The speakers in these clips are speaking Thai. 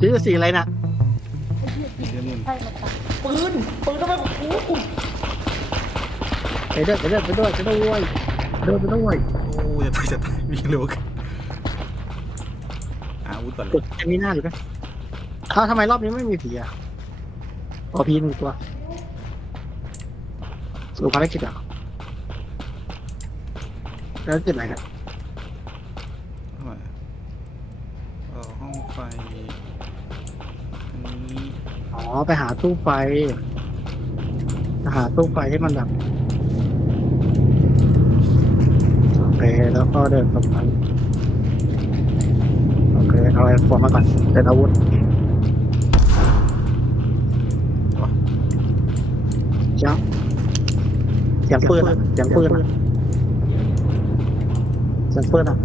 ชื่อสีอะไรน่ะสีน้ำเงินใช่มันตัดปืน ปืนทำไมโอ้โหไปด้วยไปด้วยไปด้วยไปด้วยไปด้วยไปด้วยโอ้จะตายจะตายวิ่งเร็วกันอาอาวุธก่อนเลกยดจะมีหน้าหรือเปล่าเขาทำไมรอบนี้ไม่มีผีอะพอผีหนึ่งตัวสรุปภารกิจเหรอะแล้วจุดไหนครับทำไมเออห้องไฟอันนี้ อ๋อไปหาตู้ไฟหาตู้ไฟที่มันแบบโอเคแล้วก็เดินต่อไปโอเคเอาไอ้ฟอร์มาก่อนเป็นอาวุธเจ้าเสียงปืนอะเสียงปืนอะเสียงปืนอะ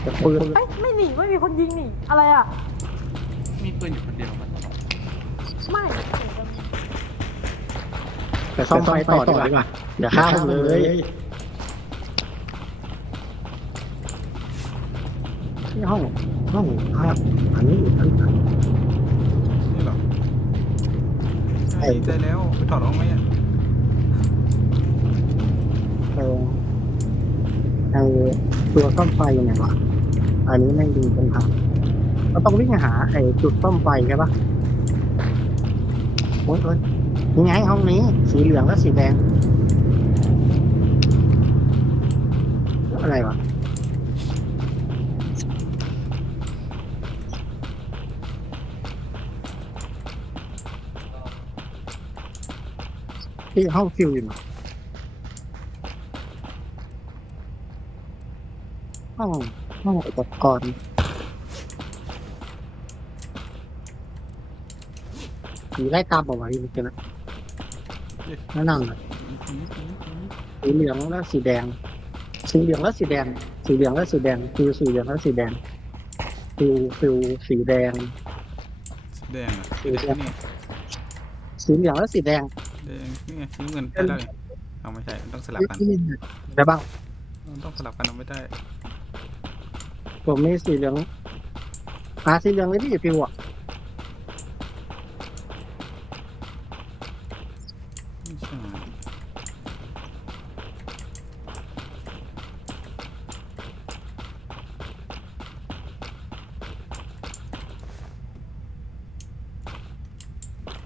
ใช่ไหมเนี่ยเสียงปืนเอ้ยไม่หนีไม่มีคนยิงหนีอะไรอะ มีปืนอยู่คนเดียวมันไม่แต่ซ่อมไฟต่อดีกว่าอย่าฆ่าผมเลยที่ห้องห้องภาพอันนี้อันนี้นี่เหรอใช่ใจแล้วไปถอดออกไหมอะเออไอตัวซ่อมไฟอยู่ไหนวะ อันนี้ไม่ดีเป็นทางเราต้องวิ่งหาไอ้จุดซ่อมไฟใช่ปะโอ๊ยโอ๊ยยังไงห้องนี้ สีเหลืองและสีแดง อะไรวะที่ห้องฟิวอยู่ไหน ห้องห้องอุปกรณ์ผีไล่ตามบอกว่าที่มันเป็นนะแนะนำหน่อยสีเหลืองและสีแดง สีเหลืองและสีแดง สีเหลืองและสีแดงฟิวสีเหลืองและสีแดงฟิวฟิวสีแดงสีแดงอะสีแดงนี่สีเหลืองและสีแดงแดงนี่ไงสีน้ำเงินได้แล้วไงเอาไม่ใช่มันต้องสลับกันได้บ้างมันต้องสลับกันเอาไม่ได้ ผมมีสีเหลืองอ่าสีเหลืองเลยที่อยู่ฟิวอะไม่ใช่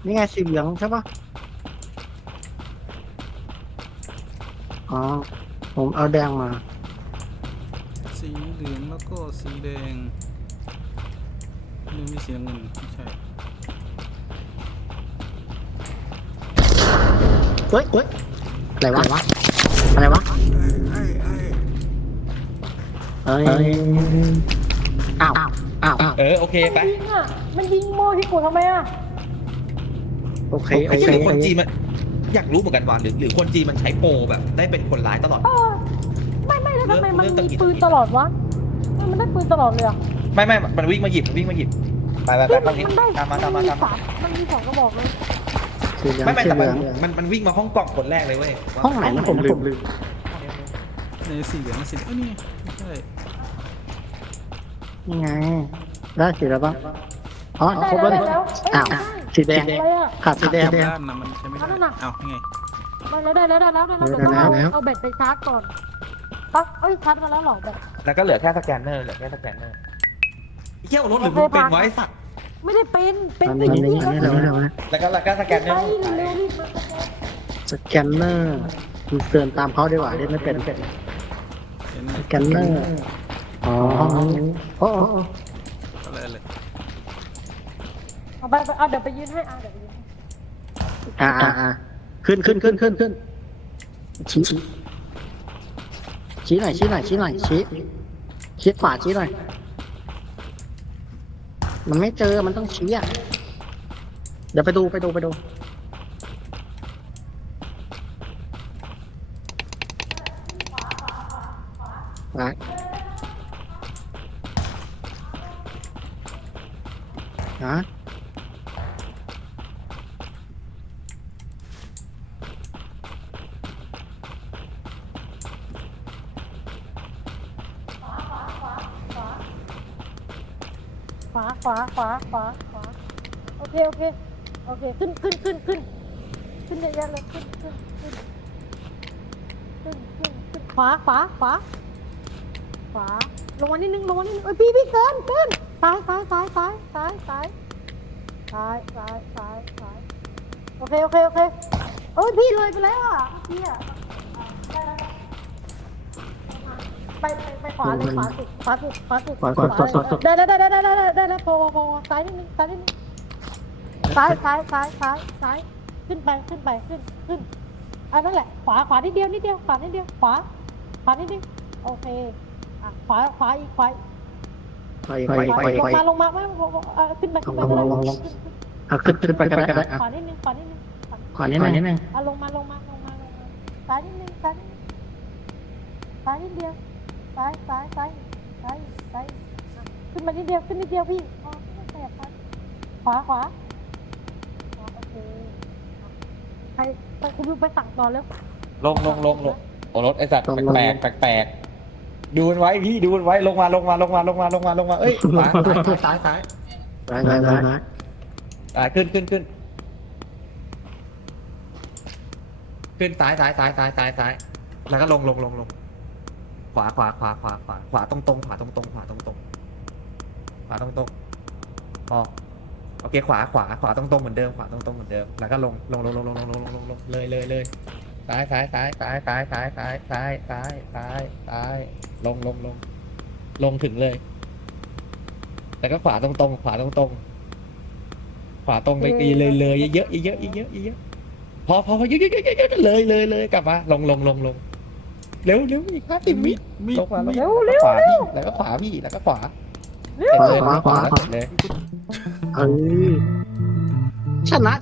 นี่ไงสีเหลืองใช่ปะอ๋อ ผมเอาแดงมา สีเหลืองแล้วก็สีแดงนี่มีสีน้ำเงินไม่ใช่เฮ้ยเฮ้ยอะไรวะอะไรวะไอ้ไอ้เอ้ยอ้าวอ้าวเออโอเคไป มันยิงอะมันยิงโมฮิโกะทำไมอะโอเคโอไอ้เคหรือคนจีนมันอยากรู้เหมือนกันว่าหรือหรือคนจีนมันใช้โปรแบบได้เป็นคนร้ายตลอด เออไม่ไม่แล้ว ทำไมมันเรื่องตะมีกิดปืนตลอดวะทำไมมันได้ปืนตลอดเลยอะไม่ไม่มันวิ่งมาหยิบมันวิ่งมาหยิบไปไปไปเฮ้ยตมัรนงนี้มันได้ตามมาตามมามันตามมาสามมันมีสองกระบอกเลยสีเหลืองไม่ไม่สีแต่เหมัลืนองมันมันวิ่งมาห้องกล่องคนแรกเลยเว้ยว่าห้องไหนนะผมลืมลืมในสีเหลืองกับสีเอ้ยนี่ไงไม่ใช่นี่ไง ได้สีแล้วปะอ๋อได้ครบแล้วแล้วได้นี่แล้วเอ้ยอ้าวใช่สีแดงอะไรอะขาดสีแดง ด้านนะมันใช้ไม่ได้อันนั้นน่ะเอ้านี่ไงได้แล้วได้แล้วได้แล้วได้แล้วได้เดี๋ยวต้องแล้วเอาเอาแบตไปชาร์จก่อน ปั๊บเอ้ยชาร์จมาแล้วเหรอแบตแล้วก็เหลือแค่สแกนเนอร์เหลือแค่สแกนเนอร์ไอ้เหี้ยรถหรือมึงเป็นไวะไอ้สัตว์ไม่ได้เป็น เป็นอันจรินี้งอันนี้อันนี้เร็วเร็วนะแล้วก็แล้วก็สแกนเนอไปร์เร็วรีบมาสแกนเนอร์มันเตือนตามเขาดีกว่าเล่นไม่เป็นเห็นไหมสแกนเนอร์อ๋อห้องนี้โอ้โอ้โอ้อะไรอะไรเอาไปไปเอาเดี๋ยวไปยืนให้เอาเดี๋ยวไปยืนให้อ่าอ่าอ่าขึ้นขึ้นขึ้นขึ้นขึ้นชี้ ชี้หน่อยชี้หน่อยชี้หน่อยชี้ชี้ขวาชี้หน่อยมันไม่เจอมันต้องชี้อะเดี๋ยวไปดูไปดูไปดูไปฮะ ขวาขวาขวาขวาขวาโอเคโอเคโอเคขึ้นขึ้นขึ้นขึ้นขึ้นเยอะๆเลยขึ้นขึ้นขึ้นขึ้นขึ้นขึ้นขวาขวาขวาขวาลงมานิดนึงลงมานิดนึงเอ้ยพี่พี่เกินเกินซ้ายซ้ายซ้ายซ้ายซ้ายซ้ายซ้ายซ้ายซ้ายซ้ายโอเคโอเคโอเคเอ้ยพี่เลยไปแล้วอะพี่อะ ไปไปไปขวาเลยขวาสุดขวาสุดขวาสุดขวาขวาขวาขวาขวา ได้ได้ได้ได้ได้ได้ได้แล้วพอพอพอซ้ายนิดนึงซ้ายนิดนึงซ้ายซ้ายซ้ายซ้ายซ้ายขึ้นไปขึ้นไปขึ้นขึ้นอันนั่นแหละขวาขวานิดเดียวนิดเดียวขวานิดเดียวขวาขวานิดนึงโอเคอะขวาขวาอีกขวาอีกไปไปไปลงไปมาลงมาไม่เออขึ้นไปขึ้นไปลงลงลงลงขึ้นขึ้นอะขึ้นขึ้นไปก็ได้อะขวานิดนึงขวานิดนึงขวานิดนึงนิดนึงอะลงมาลงมาลงมาลงมาซ้ายนิดนึงซ้ายนิดนึงซ้ายนิดเดียว ซ้ายซ้ายซ้ายซ้ายซ้ายอะขึ้นมานิดเดียวขึ้นนิดเดียวพี่อ๋อไม่ขยับไปขวาขวาขวาโอเคอะใครไปคุณดูไปสั่งต่อแล้วลงลงลงลงโอ้รถไอสัตว์แปลกแปลกแปลกดูมันไว้พี่ดูมันไว้ลงมาลงมาลงมาลงมาลงมาลงมาเอ้ยขวาซ้ายซ้ายซ้ายไปไปไปไปอ่าขึ้นขึ้นขึ้นขึ้นซ้ายซ้ายซ้ายซ้ายซ้ายซ้ายแล้วก็ลงลงลงลง ขวาขวาขวาขวาขวาขวาตรงตรงขวาตรงตรงขวาตรงตรงขวาตรงตรงพอโอเคขวาขวาขวาตรงตรงเหมือนเดิมขวาตรงตรงเหมือนเดิมแล้วก็ลงลงลงลงลงลงลงลงลงลงเลยเลยเลยซ้ายซ้ายซ้ายซ้ายซ้ายซ้ายซ้ายซ้ายซ้ายซ้ายซ้ายลงลงลงลงถึงเลยแล้วก็ขวาตรงตรงขวาตรงตรงขวาตรงไปเลยเลยเยอะๆเยอะเยอะเยอะพอพอพอเยอะเยอะเยอะเลยเลยเลยกลับมาลงลงลงลง เร็วเร็วอีกห้าสิบวิมีลงมาลงมีมาขวาพี่แล้วก็ขวาพี่แล้วก็ขวาขวาขวาขวาเสร็จเลย เออชนะ